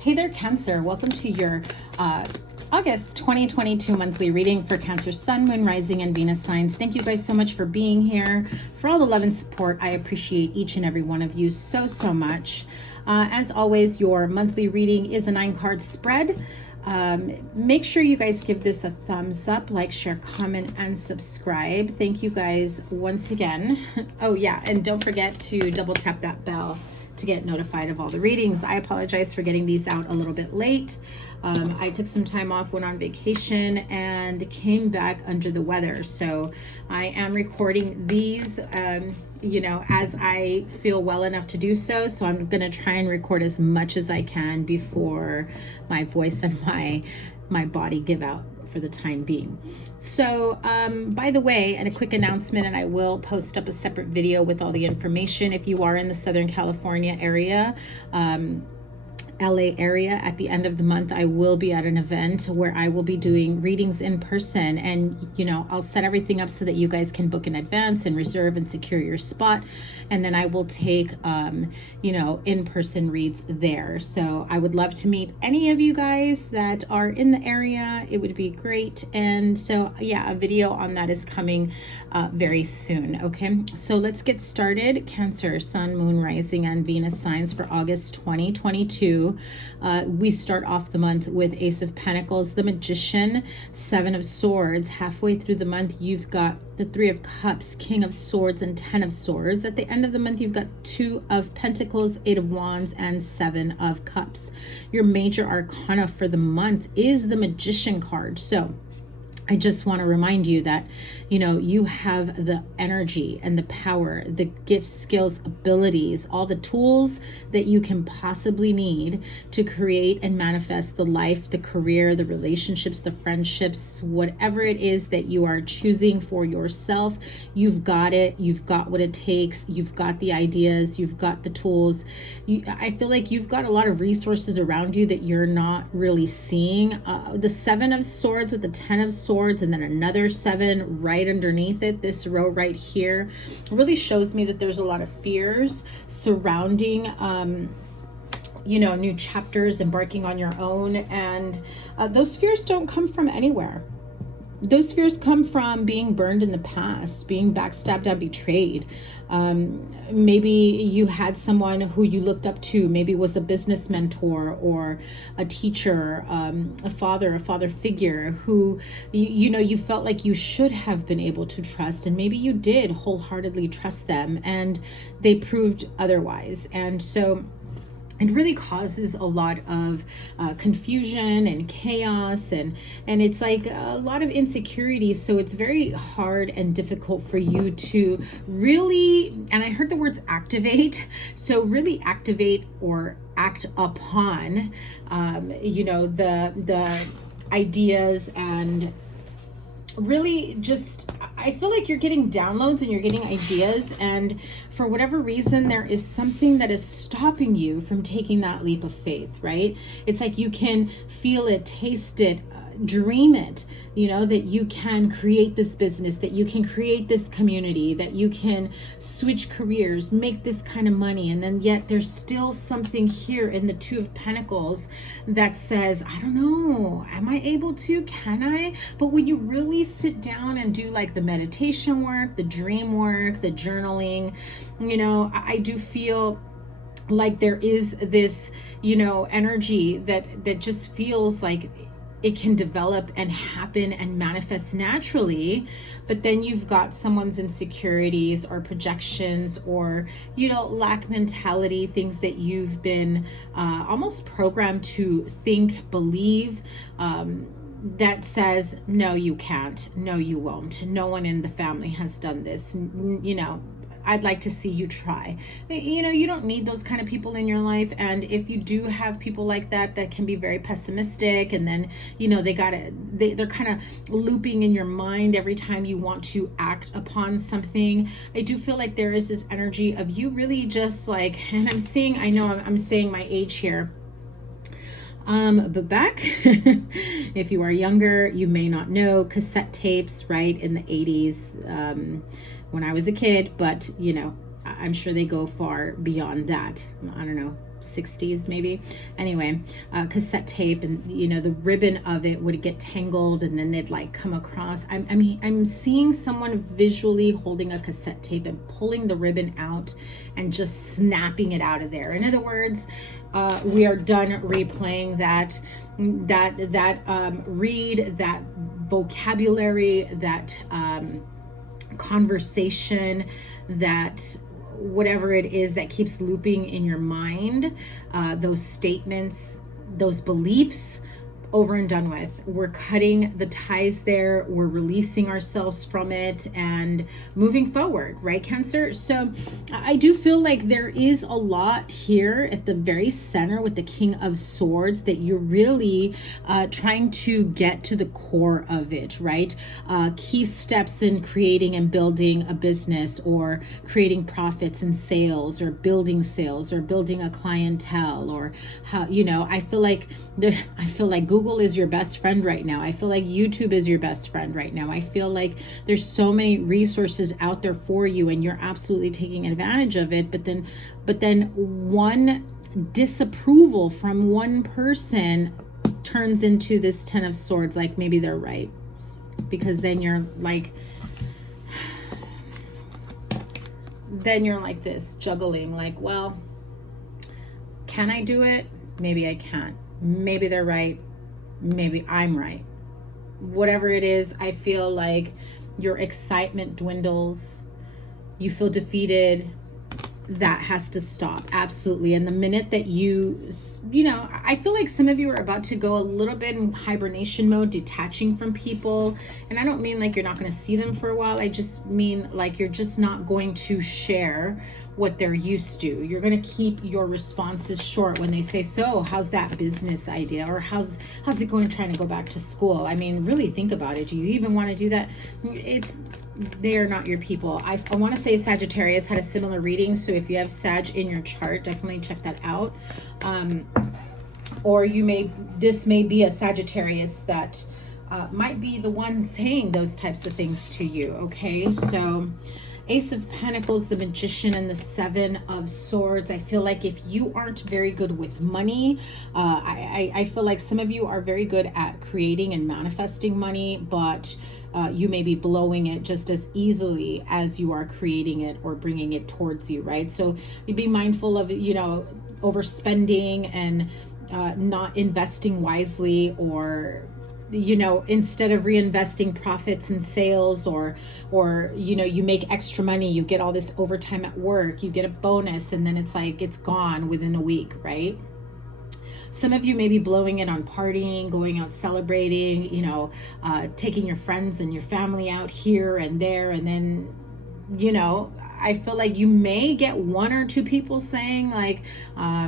Hey there, Cancer. Welcome to your August 2022 monthly reading for Cancer Sun, Moon, Rising, and Venus signs. Thank you guys so much for being here. For all the love and support, I appreciate each and every one of you so much. As always, your monthly reading is a 9-card spread. Make sure you guys give this a thumbs up, like, share, comment, and subscribe. Thank you guys once again. Oh yeah, and don't forget to double tap that bell to get notified of all the readings. I apologize for getting these out a little bit late. I took some time off, went on vacation, and came back under the weather. So I am recording these, you know, as I feel well enough to do so. So I'm gonna try and record as much as I can before my voice and my body give out for the time being. So by the way, and a quick announcement, and I will post up a separate video with all the information. If you are in the Southern California area, LA area, at the end of the month, I will be at an event where I will be doing readings in person, and you know, I'll set everything up so that you guys can book in advance and reserve and secure your spot, and then I will take you know, in-person reads there. So I would love to meet any of you guys that are in the area. It would be great. And so yeah, a video on that is coming very soon. Okay, so let's get started. Cancer, Sun, Moon, Rising, and Venus signs for August 2022. We start off the month with Ace of Pentacles, the Magician, Seven of Swords. Halfway through the month, you've got the Three of Cups, King of Swords, and Ten of Swords. At the end of the month, you've got Two of Pentacles, Eight of Wands, and Seven of Cups. Your major arcana for the month is the Magician card. So I just want to remind you that, you know, you have the energy and the power, the gifts, skills, abilities, all the tools that you can possibly need to create and manifest the life, the career, the relationships, the friendships, whatever it is that you are choosing for yourself. You've got it. You've got what it takes. You've got the ideas. You've got the tools. I feel like you've got a lot of resources around you that you're not really seeing. The Seven of Swords with the Ten of Swords, and then another seven right underneath it, this row right here, really shows me that there's a lot of fears surrounding you know, new chapters, embarking on your own, and those fears don't come from anywhere. Those fears come from being burned in the past, being backstabbed and betrayed. Maybe you had someone who you looked up to, maybe it was a business mentor or a teacher, a father figure who, you know, you felt like you should have been able to trust, and maybe you did wholeheartedly trust them, and they proved otherwise. And so it really causes a lot of confusion and chaos, and it's like a lot of insecurities. So it's very hard and difficult for you to really, and I heard the words activate, so really activate or act upon, you know, the ideas, and really just, I feel like you're getting downloads and you're getting ideas, and for whatever reason there is something that is stopping you from taking that leap of faith, right? It's like you can feel it, taste it, dream it, you know, that you can create this business, that you can create this community, that you can switch careers, make this kind of money, and then yet there's still something here in the Two of Pentacles that says, I don't know, am I able to, can I? But when you really sit down and do like the meditation work, the dream work, the journaling, you know, I do feel like there is this, you know, energy that just feels like it can develop and happen and manifest naturally. But then you've got someone's insecurities or projections, or, you know, lack mentality, things that you've been almost programmed to think, believe, that says, no, you can't, no, you won't, no one in the family has done this, you know, I'd like to see you try. You know, you don't need those kind of people in your life. And if you do have people like that, that can be very pessimistic, and then, you know, they're kind of looping in your mind every time you want to act upon something. I do feel like there is this energy of you really just like, and I'm seeing, I know I'm saying my age here, but back, if you are younger, you may not know cassette tapes, right, in the 80s, when I was a kid, but you know, I'm sure they go far beyond that. I don't know, 60s maybe. Anyway, cassette tape, and you know, the ribbon of it would get tangled and then they'd like come across. I'm seeing someone visually holding a cassette tape and pulling the ribbon out and just snapping it out of there. In other words, we are done replaying that read, that vocabulary, that conversation, that whatever it is that keeps looping in your mind, those statements, those beliefs, over and done with. We're cutting the ties there. We're releasing ourselves from it and moving forward, right, Cancer? So I do feel like there is a lot here at the very center with the King of Swords that you're really trying to get to the core of it, right? Key steps in creating and building a business, or creating profits and sales, or building a clientele, or how, you know, I feel like Google is your best friend right now. I feel like YouTube is your best friend right now. I feel like there's so many resources out there for you and you're absolutely taking advantage of it. But then one disapproval from one person turns into this Ten of Swords, like maybe they're right. Because then you're like this, juggling, like, well, can I do it? Maybe I can't. Maybe they're right. Maybe I'm right. Whatever it is, I feel like your excitement dwindles. You feel defeated. That has to stop. Absolutely. And the minute that you know, I feel like some of you are about to go a little bit in hibernation mode, detaching from people. And I don't mean like you're not going to see them for a while. I just mean like you're just not going to share what they're used to. You're going to keep your responses short when they say, so how's that business idea? Or how's it going trying to go back to school? I mean, really think about it. Do you even want to do that? They are not your people. I want to say Sagittarius had a similar reading. So if you have Sag in your chart, definitely check that out. Or this may be a Sagittarius that might be the one saying those types of things to you. Okay. So Ace of Pentacles, the Magician, and the Seven of Swords. I feel like if you aren't very good with money, I feel like some of you are very good at creating and manifesting money, but you may be blowing it just as easily as you are creating it or bringing it towards you, right? So you be mindful of, you know, overspending and not investing wisely, or you know, instead of reinvesting profits and sales, or you know, you make extra money, you get all this overtime at work, you get a bonus, and then it's like it's gone within a week, right? Some of you may be blowing it on partying, going out celebrating, you know, taking your friends and your family out here and there, and then, you know, I feel like you may get one or two people saying like,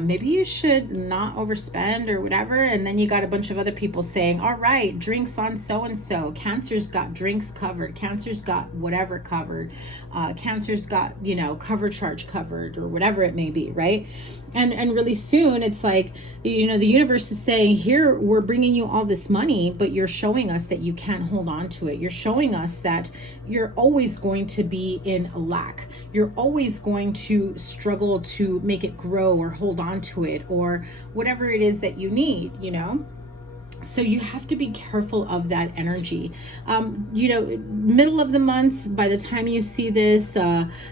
maybe you should not overspend or whatever. And then you got a bunch of other people saying, all right, drinks on so-and-so. Cancer's got drinks covered. Cancer's got whatever covered. Cancer's got, you know, cover charge covered, or whatever it may be, right? And really soon it's like, you know, the universe is saying, here, we're bringing you all this money, but you're showing us that you can't hold on to it. You're showing us that you're always going to be in lack. You're always going to struggle to make it grow or hold on to it, or whatever it is that you need, you know? So you have to be careful of that energy. You know, middle of the month, by the time you see this,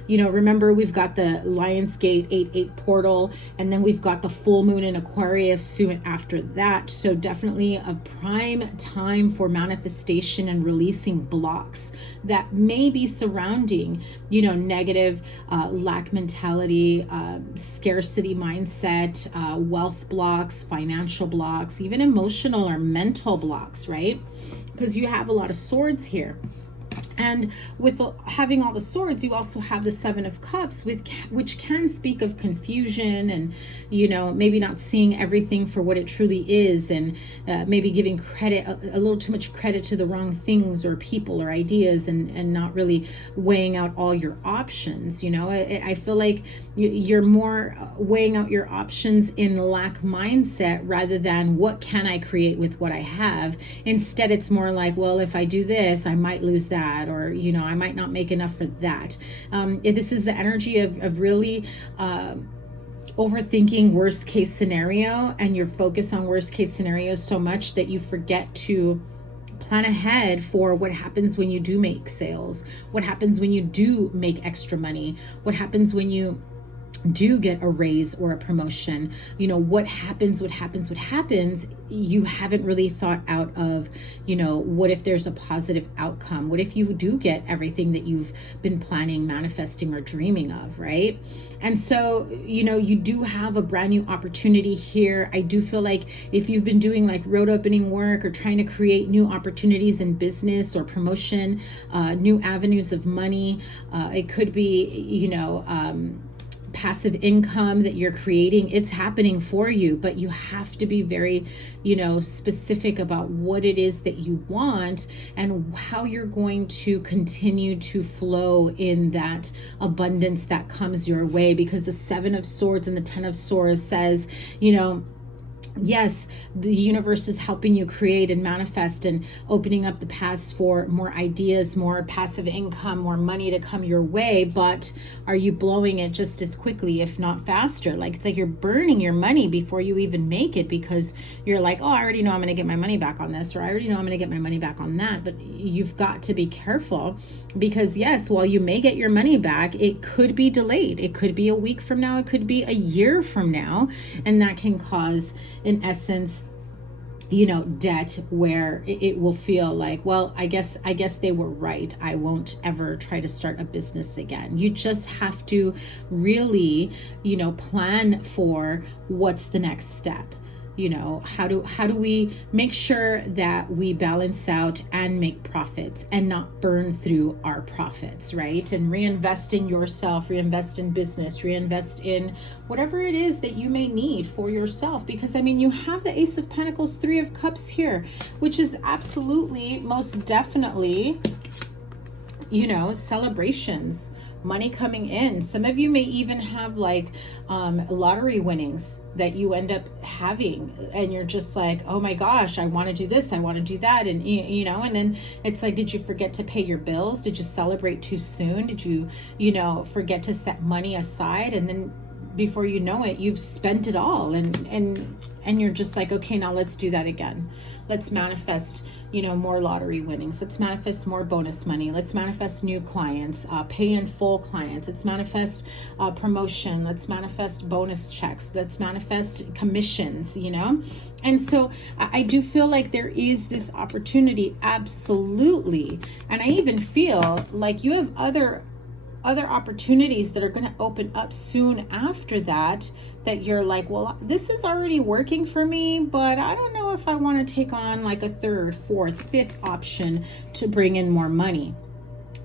you know, remember we've got the Lionsgate 8/8 portal, and then we've got the full moon in Aquarius soon after that. So definitely a prime time for manifestation and releasing blocks that may be surrounding, you know, negative lack mentality, scarcity mindset, wealth blocks, financial blocks, even emotional or mental blocks, right? Because you have a lot of swords here. And with having all the swords, you also have the Seven of Cups, which can speak of confusion and, you know, maybe not seeing everything for what it truly is, and maybe giving credit, a little too much credit to the wrong things or people or ideas, and not really weighing out all your options. You know, I feel like you're more weighing out your options in lack mindset rather than what can I create with what I have. Instead, it's more like, well, if I do this, I might lose that, or, you know, I might not make enough for that. This is the energy of really overthinking worst case scenario, and you're focused on worst case scenarios so much that you forget to plan ahead for what happens when you do make sales, what happens when you do make extra money, what happens when you do get a raise or a promotion. You know, what happens, you haven't really thought out of, you know, what if there's a positive outcome? What if you do get everything that you've been planning, manifesting, or dreaming of, right? And so, you know, you do have a brand new opportunity here. I do feel like if you've been doing like road opening work or trying to create new opportunities in business or promotion, new avenues of money, it could be, you know, passive income that you're creating, it's happening for you, but you have to be very, you know, specific about what it is that you want and how you're going to continue to flow in that abundance that comes your way. Because the 7 of Swords and the 10 of Swords says, you know, yes, the universe is helping you create and manifest and opening up the paths for more ideas, more passive income, more money to come your way. But are you blowing it just as quickly, if not faster? Like, it's like you're burning your money before you even make it, because you're like, oh, I already know I'm going to get my money back on this, or I already know I'm going to get my money back on that. But you've got to be careful, because yes, while you may get your money back, it could be delayed. It could be a week from now. It could be a year from now. And that can cause, in essence, you know, debt, where it will feel like, well, I guess they were right. I won't ever try to start a business again. You just have to really, you know, plan for what's the next step. You know, how do we make sure that we balance out and make profits and not burn through our profits, right? And reinvest in yourself, reinvest in business, reinvest in whatever it is that you may need for yourself. Because I mean, you have the Ace of Pentacles, 3 of Cups here, which is absolutely, most definitely, you know, celebrations, money coming in. Some of you may even have like lottery winnings that you end up having, and you're just like, oh my gosh, I want to do this, I want to do that. And you know, and then it's like, did you forget to pay your bills? Did you celebrate too soon? Did you, you know, forget to set money aside? And then before you know it, you've spent it all, and you're just like, okay, now let's do that again. Let's manifest, you know, more lottery winnings. Let's manifest more bonus money. Let's manifest new clients, pay in full clients. Let's manifest promotion. Let's manifest bonus checks. Let's manifest commissions, you know? And so I do feel like there is this opportunity, absolutely. And I even feel like you have other opportunities that are going to open up soon after that, that you're like, well, this is already working for me, but I don't know if I want to take on like a 3rd, 4th, 5th option to bring in more money.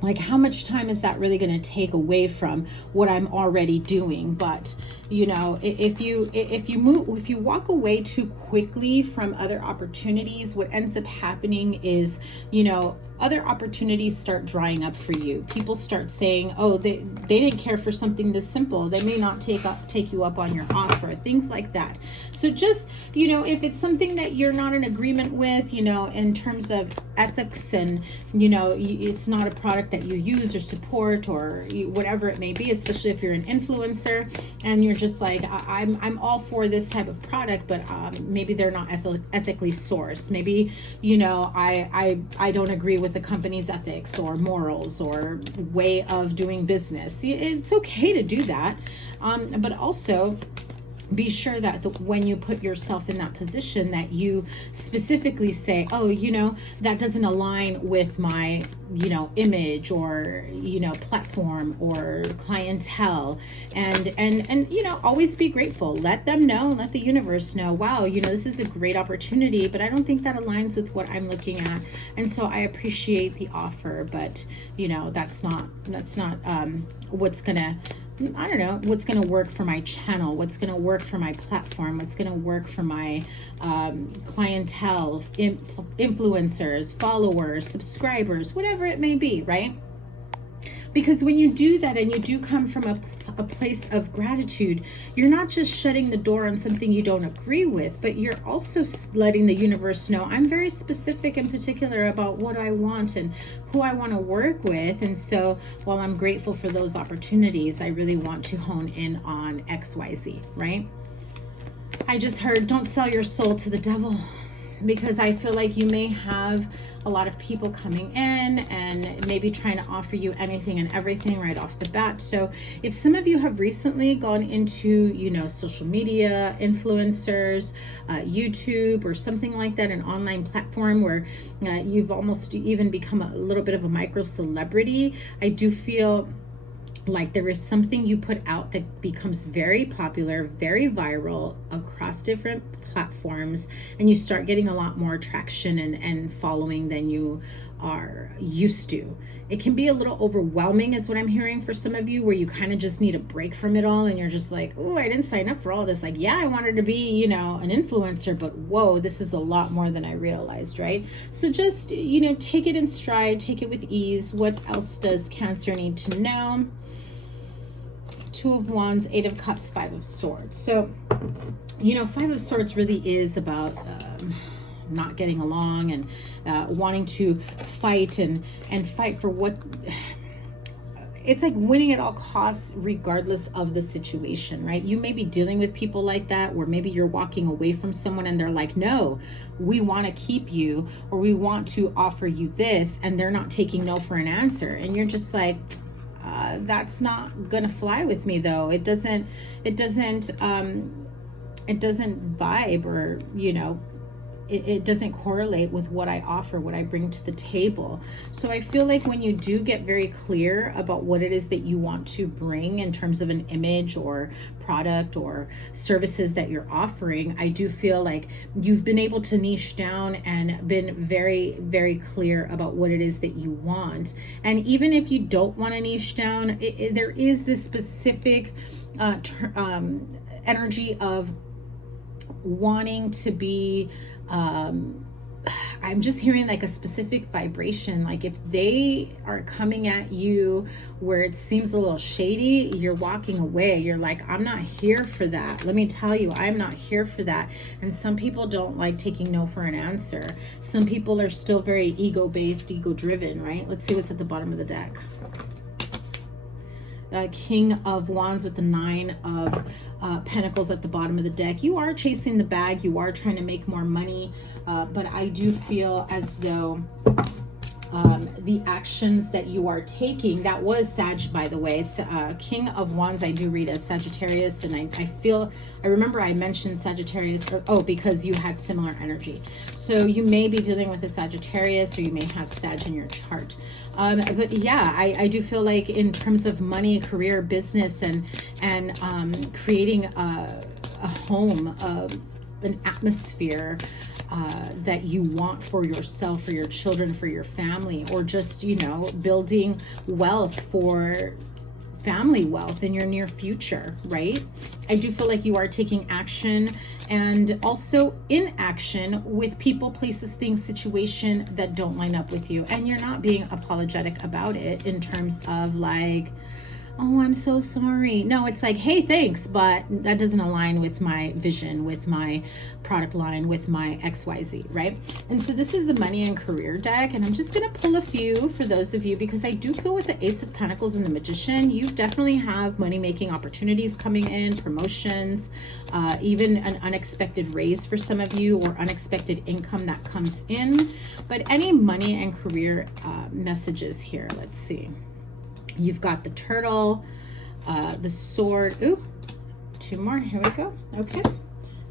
Like, how much time is that really going to take away from what I'm already doing? But, you know, if you walk away too quickly from other opportunities, what ends up happening is, you know, other opportunities start drying up for you. People start saying, oh, they didn't care for something this simple. They may not take you up on your offer, things like that. So just, you know, if it's something that you're not in agreement with, you know, in terms of ethics, and, you know, it's not a product that you use or support or whatever it may be, especially if you're an influencer and you're just like, I'm all for this type of product, but maybe they're not ethically sourced. Maybe, you know, I don't agree with the company's ethics or morals or way of doing business. It's okay to do that, but also be sure that when you put yourself in that position, that you specifically say, oh, you know, that doesn't align with my, you know, image or, you know, platform or clientele. And you know, always be grateful. Let them know, let the universe know, wow, you know, this is a great opportunity, but I don't think that aligns with what I'm looking at. And so I appreciate the offer, but, you know, that's not what's gonna, I don't know, what's going to work for my channel, what's going to work for my platform, what's going to work for my clientele, influencers, followers, subscribers, whatever it may be, right? Because when you do that and you do come from a place of gratitude, you're not just shutting the door on something you don't agree with, but you're also letting the universe know, I'm very specific and particular about what I want and who I want to work with. And so while I'm grateful for those opportunities, I really want to hone in on XYZ, right? I just heard, don't sell your soul to the devil, because I feel like you may have a lot of people coming in and maybe trying to offer you anything and everything right off the bat. So if some of you have recently gone into, you know, social media, influencers, YouTube or something like that, an online platform where you've almost even become a little bit of a micro celebrity, I do feel like there is something you put out that becomes very popular, very viral across different platforms, and you start getting a lot more traction and following than you are used to. It can be a little overwhelming is what I'm hearing for some of you, where you kind of just need a break from it all and you're just like, oh, I didn't sign up for all this. Like, yeah, I wanted to be, you know, an influencer, but whoa, this is a lot more than I realized, right? So just, you know, take it in stride, take it with ease. What else does Cancer need to know? Two of Wands, Eight of Cups, Five of Swords. So, you know, Five of Swords really is about not getting along and wanting to fight and fight for what... It's like winning at all costs regardless of the situation, right? You may be dealing with people like that, where maybe you're walking away from someone and they're like, no, we want to keep you, or we want to offer you this, and they're not taking no for an answer. And you're just like... that's not gonna fly with me though. It doesn't vibe, or, you know, it doesn't correlate with what I offer, what I bring to the table. So I feel like when you do get very clear about what it is that you want to bring in terms of an image or product or services that you're offering, I do feel like you've been able to niche down and been very, very clear about what it is that you want. And even if you don't want to niche down, there is this specific energy of wanting to be I'm just hearing like a specific vibration. Like if they are coming at you where it seems a little shady, you're walking away. You're like, I'm not here for that. Let me tell you, I'm not here for that. And some people don't like taking no for an answer. Some people are still very ego-based, ego-driven, right? Let's see what's at the bottom of the deck. King of Wands with the Nine of Pentacles at the bottom of the deck. You are chasing the bag. You are trying to make more money. But I do feel as though the actions that you are taking, that was Sag, by the way. King of Wands, I do read as Sagittarius. And I remember I mentioned Sagittarius, because you had similar energy. So you may be dealing with a Sagittarius, or you may have Sag in your chart. But yeah, I do feel like in terms of money, career, business, and creating a home, an atmosphere that you want for yourself, for your children, for your family, or just, you know, building wealth for family wealth in your near future, right? I do feel like you are taking action, and also inaction with people, places, things, situation that don't line up with you. And you're not being apologetic about it in terms of like, oh, I'm so sorry. No, it's like, hey, thanks, but that doesn't align with my vision, with my product line, with my XYZ, right? And so this is the money and career deck, and I'm just going to pull a few for those of you, because I do feel with the Ace of Pentacles and the Magician, you definitely have money-making opportunities coming in, promotions, even an unexpected raise for some of you, or unexpected income that comes in. But any money and career messages here, let's see. You've got the turtle, the sword. Ooh, two more. Here we go. Okay.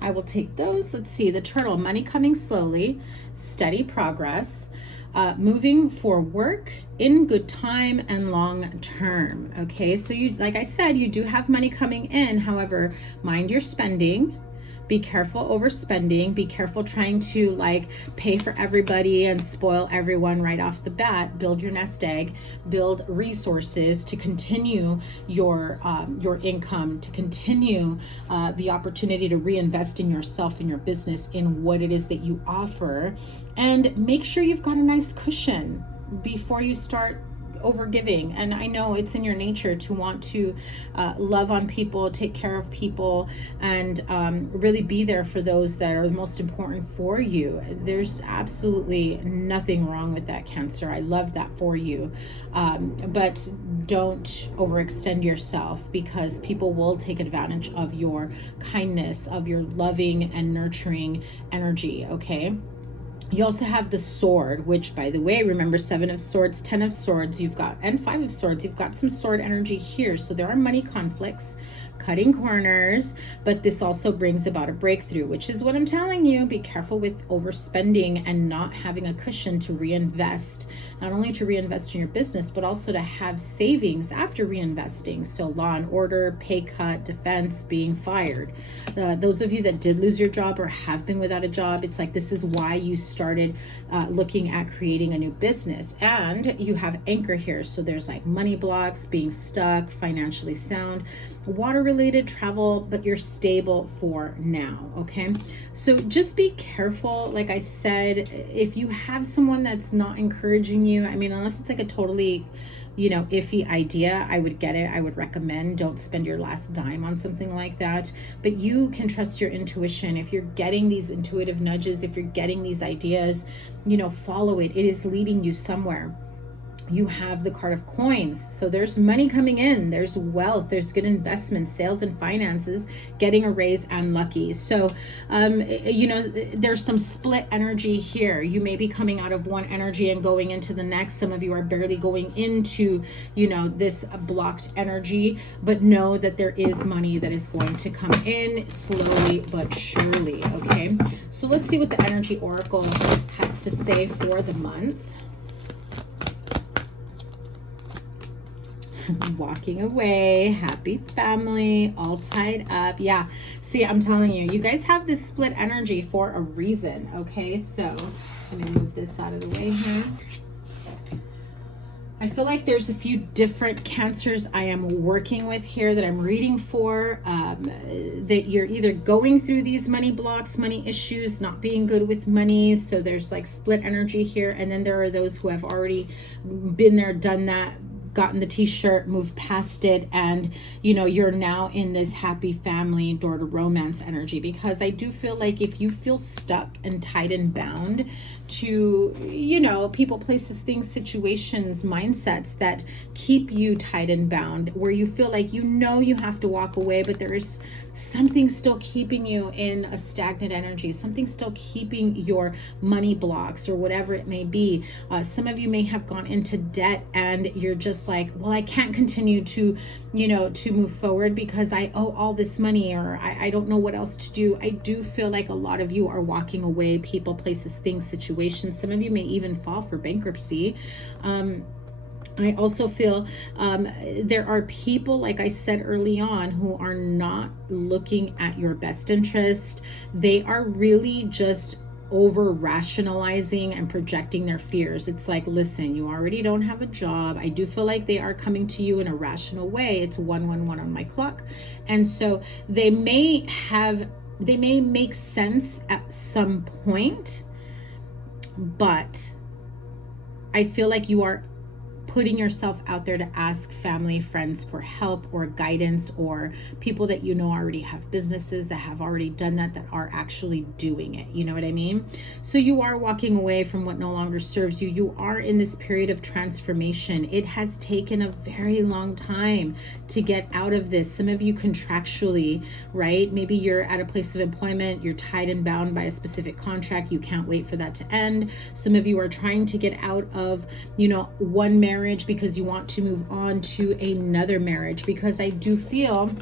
I will take those. Let's see. The turtle, money coming slowly, steady progress, moving for work in good time and long term. Okay. So you, like I said, you do have money coming in. However, mind your spending. Be careful overspending. Be careful trying to like pay for everybody and spoil everyone right off the bat. Build your nest egg. Build resources to continue your income, to continue the opportunity to reinvest in yourself, in your business, in what it is that you offer. And make sure you've got a nice cushion before you start over giving. And I know it's in your nature to want to love on people, take care of people, and really be there for those that are the most important for you. There's absolutely nothing wrong with that, Cancer. I love that for you. But don't overextend yourself, because people will take advantage of your kindness, of your loving and nurturing energy, okay? You also have the sword, which, by the way, remember, 7 of swords, 10 of swords, you've got, and 5 of swords, you've got some sword energy here. So there are money conflicts, cutting corners, but this also brings about a breakthrough, which is what I'm telling you. Be careful with overspending and not having a cushion to reinvest, not only to reinvest in your business, but also to have savings after reinvesting. So law and order, pay cut, defense, being fired. Those of you that did lose your job or have been without a job, it's like, this is why you started looking at creating a new business. And you have anchor here. So there's like money blocks, being stuck, financially sound, water related, travel, but you're stable for now, okay? So just be careful. Like I said, if you have someone that's not encouraging you, I mean, unless it's like a totally, you know, iffy idea, I would get it. I would recommend don't spend your last dime on something like that. But you can trust your intuition. If you're getting these intuitive nudges, if you're getting these ideas, you know, follow it. It is leading you somewhere. You have the card of coins. So there's money coming in, there's wealth, there's good investments, sales and finances, getting a raise, and lucky. So, you know, there's some split energy here. You may be coming out of one energy and going into the next. Some of you are barely going into, you know, this blocked energy, but know that there is money that is going to come in slowly but surely, okay? So let's see what the energy oracle has to say for the month. Walking away, happy family, all tied up. Yeah, see, I'm telling you, you guys have this split energy for a reason, okay? So let me move this out of the way here. I feel like there's a few different Cancers I am working with here that I'm reading for, that you're either going through these money blocks, money issues, not being good with money. So there's like split energy here. And then there are those who have already been there, done that, gotten the t-shirt, moved past it, and you know, you're now in this happy family, door to romance energy. Because I do feel like if you feel stuck and tied and bound to, you know, people, places, things, situations, mindsets that keep you tied and bound, where you feel like, you know, you have to walk away, but there is something still keeping you in a stagnant energy, something still keeping your money blocks or whatever it may be. Some of you may have gone into debt and you're just like, well, I can't continue to, you know, to move forward because I owe all this money, or I don't know what else to do. I do feel like a lot of you are walking away, people, places, things, situations. Some of you may even fall for bankruptcy. I also feel there are people, like I said early on, who are not looking at your best interest. They are really just over rationalizing and projecting their fears. It's like, listen, you already don't have a job. I do feel like they are coming to you in a rational way. It's 111 on my clock. And so they may make sense at some point, but I feel like you are putting yourself out there to ask family, friends for help or guidance, or people that you know already have businesses that have already done that, that are actually doing it. You know what I mean? So you are walking away from what no longer serves you. You are in this period of transformation. It has taken a very long time to get out of this. Some of you contractually, right? Maybe you're at a place of employment, you're tied and bound by a specific contract. You can't wait for that to end. Some of you are trying to get out of, you know, one marriage because you want to move on to another marriage. Because I do feel,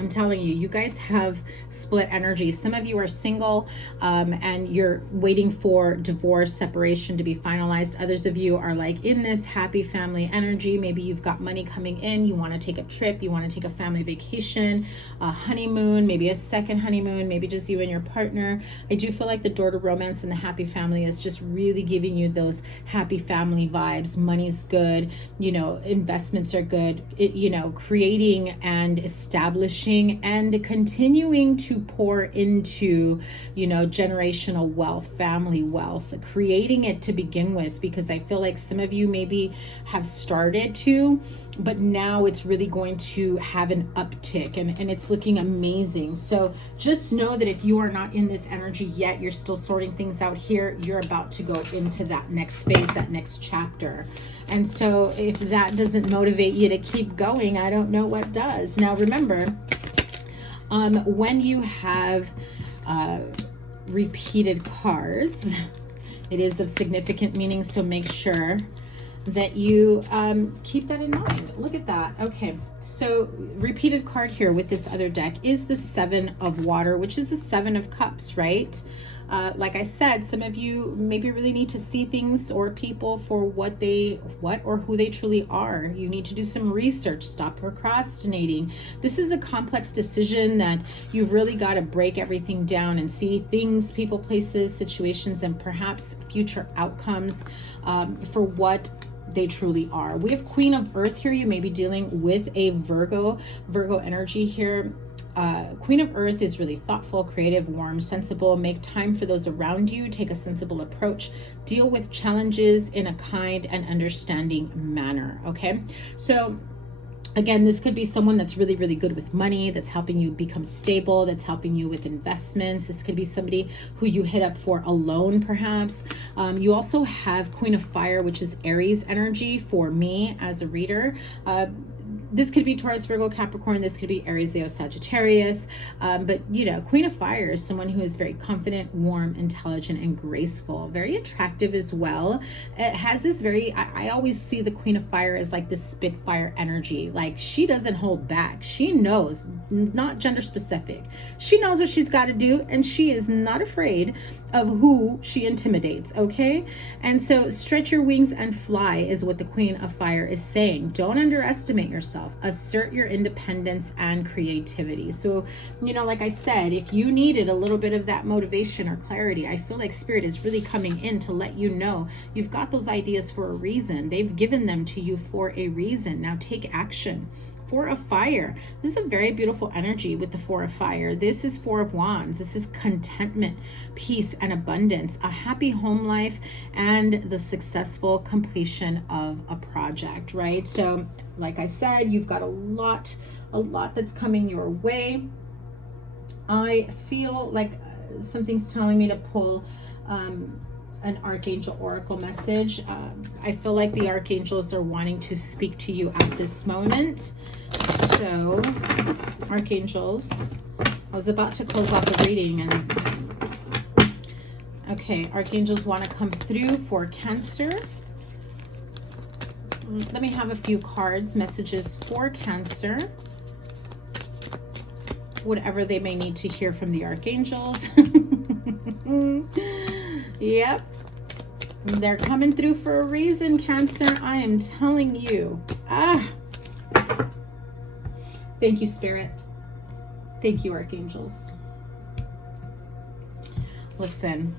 I'm telling you, you guys have split energy. Some of you are single and you're waiting for divorce, separation to be finalized. Others of you are like in this happy family energy. Maybe you've got money coming in. You want to take a trip. You want to take a family vacation, a honeymoon, maybe a second honeymoon, maybe just you and your partner. I do feel like the door to romance and the happy family is just really giving you those happy family vibes. Money's good. You know, investments are good. You know, creating and establishing enriching and continuing to pour into, you know, generational wealth, family wealth, creating it to begin with, because I feel like some of you maybe have started to, but now it's really going to have an uptick, and it's looking amazing. So just know that if you are not in this energy yet, you're still sorting things out here, you're about to go into that next phase, that next chapter. And so if that doesn't motivate you to keep going, I don't know what does. Now remember, when you have repeated cards, it is of significant meaning, so make sure that you keep that in mind. Look at that. Okay, so repeated card here with this other deck is the Seven of Water, which is the Seven of Cups, right? Like I said, some of you maybe really need to see things or people for what or who they truly are. You need to do some research, stop procrastinating. This is a complex decision that you've really got to break everything down and see things, people, places, situations, and perhaps future outcomes for what they truly are. We have Queen of Earth here. You may be dealing with a Virgo energy here. Queen of Earth is really thoughtful, creative, warm, sensible. Make time for those around you. Take a sensible approach. Deal with challenges in a kind and understanding manner. Okay, so again, this could be someone that's really, really good with money, that's helping you become stable, that's helping you with investments. This could be somebody who you hit up for a loan, perhaps. You also have Queen of Fire, which is Aries energy for me as a reader. This could be Taurus, Virgo, Capricorn. This could be Aries, Leo, Sagittarius. But, you know, Queen of Fire is someone who is very confident, warm, intelligent, and graceful. Very attractive as well. It has this very, I always see the Queen of Fire as like this Spitfire energy. Like, she doesn't hold back. She knows, not gender specific. She knows what she's got to do, and she is not afraid of who she intimidates, okay? And so stretch your wings and fly is what the Queen of Fire is saying. Don't underestimate yourself. Assert your independence and creativity. So, you know, like I said, if you needed a little bit of that motivation or clarity, I feel like Spirit is really coming in to let you know you've got those ideas for a reason. They've given them to you for a reason. Now take action. Four of Fire. This is a very beautiful energy with the Four of Fire. This is Four of Wands. This is contentment, peace, and abundance, a happy home life, and the successful completion of a project, right? So, like I said, you've got a lot that's coming your way. I feel like something's telling me to pull an Archangel Oracle message. I feel like the Archangels are wanting to speak to you at this moment. So, Archangels, I was about to close out the reading, and okay, Archangels want to come through for Cancer. Let me have a few cards, messages for Cancer, whatever they may need to hear from the Archangels. Yep, they're coming through for a reason, Cancer. I am telling you. Thank you, Spirit. Thank you, Archangels. Listen,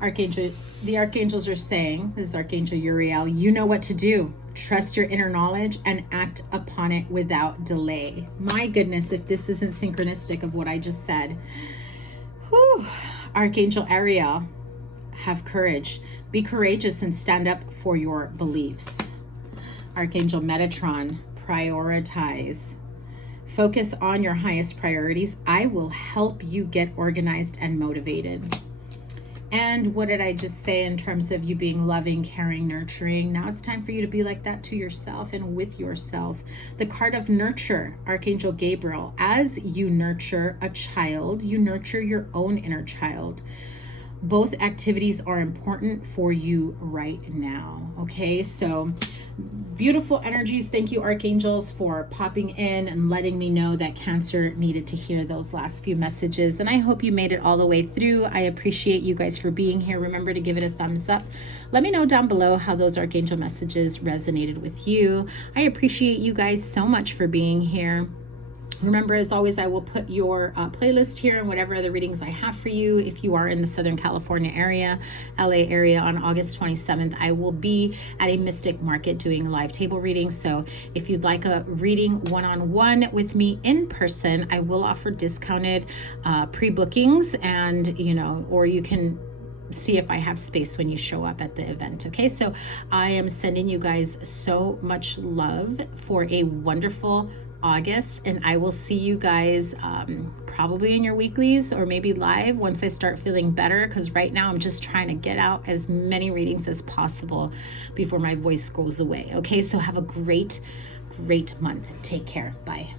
the Archangels are saying, this is Archangel Uriel, you know what to do. Trust your inner knowledge and act upon it without delay. My goodness, if this isn't synchronistic of what I just said. Whew. Archangel Ariel, have courage. Be courageous and stand up for your beliefs. Archangel Metatron, prioritize. Focus on your highest priorities. I will help you get organized and motivated. And what did I just say in terms of you being loving, caring, nurturing? Now it's time for you to be like that to yourself and with yourself. The card of nurture, Archangel Gabriel. As you nurture a child, you nurture your own inner child. Both activities are important for you right now. Okay, so beautiful energies. Thank you, Archangels, for popping in and letting me know that Cancer needed to hear those last few messages. And I hope you made it all the way through. I appreciate you guys for being here. Remember to give it a thumbs up. Let me know down below how those Archangel messages resonated with you. I appreciate you guys so much for being here. Remember, as always, I will put your playlist here and whatever other readings I have for you. If you are in the Southern California area, LA area, on August 27th, I will be at a Mystic Market doing a live table reading. So if you'd like a reading one-on-one with me in person, I will offer discounted pre-bookings, and, you know, or you can see if I have space when you show up at the event. Okay, so I am sending you guys so much love for a wonderful August, and I will see you guys probably in your weeklies or maybe live once I start feeling better, because right now I'm just trying to get out as many readings as possible before my voice goes away. Okay, so have a great month. Take care. Bye.